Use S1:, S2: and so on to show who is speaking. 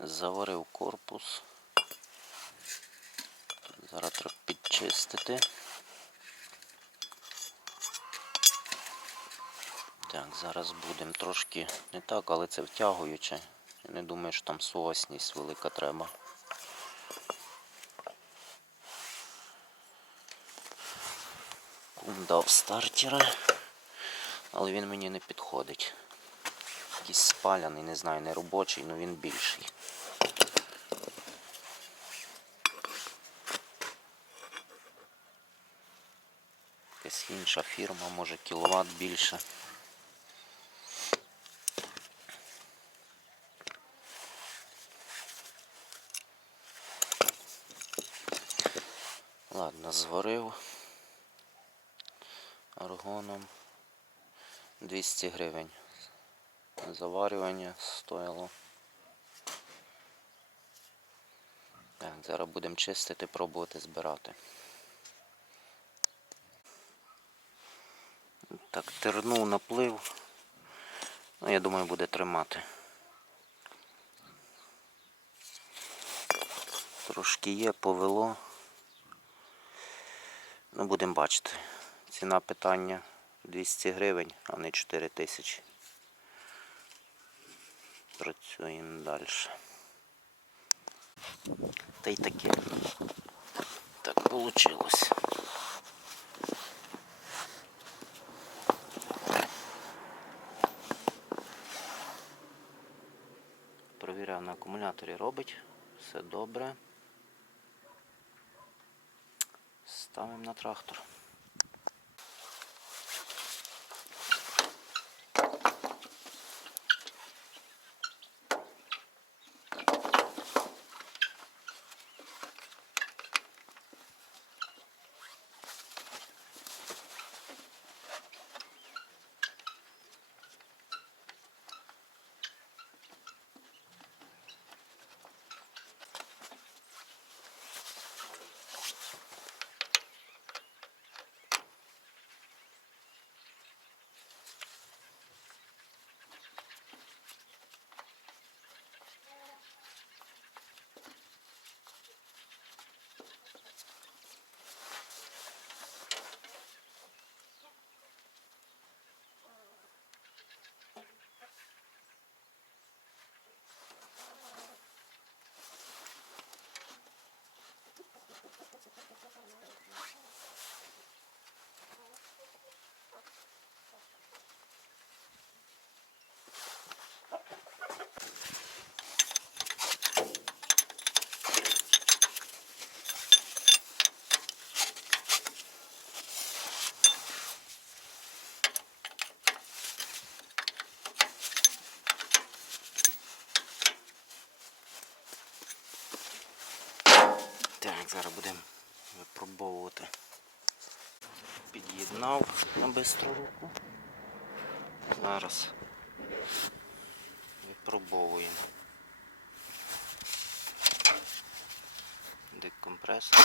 S1: Заварив корпус. Зараз треба підчистити. Так, зараз будемо трошки не так, але це втягуюче. Я не думаю, що там суосність велика треба. Кум дав стартера, але він мені не підходить. Якийсь спаляний, не знаю, не робочий, але він більший. Якась інша фірма, може кіловат більше. Ладно, зварив аргоном 200 гривень. Заварювання стояло. Так, зараз будемо чистити, пробувати збирати. Так, тернув, наплив. Ну, я думаю, буде тримати. Трошки є, повело. Ну, будемо бачити. Ціна питання 200 гривень, а не 4 тисячі. Працюємо далі. Та й таке. Так вийшло. Провіряв на акумуляторі робить. Все добре. Ставимо на трактор. Зараз будемо випробовувати. Під'єднав на бистру руку. Зараз випробовуємо. Декомпресор.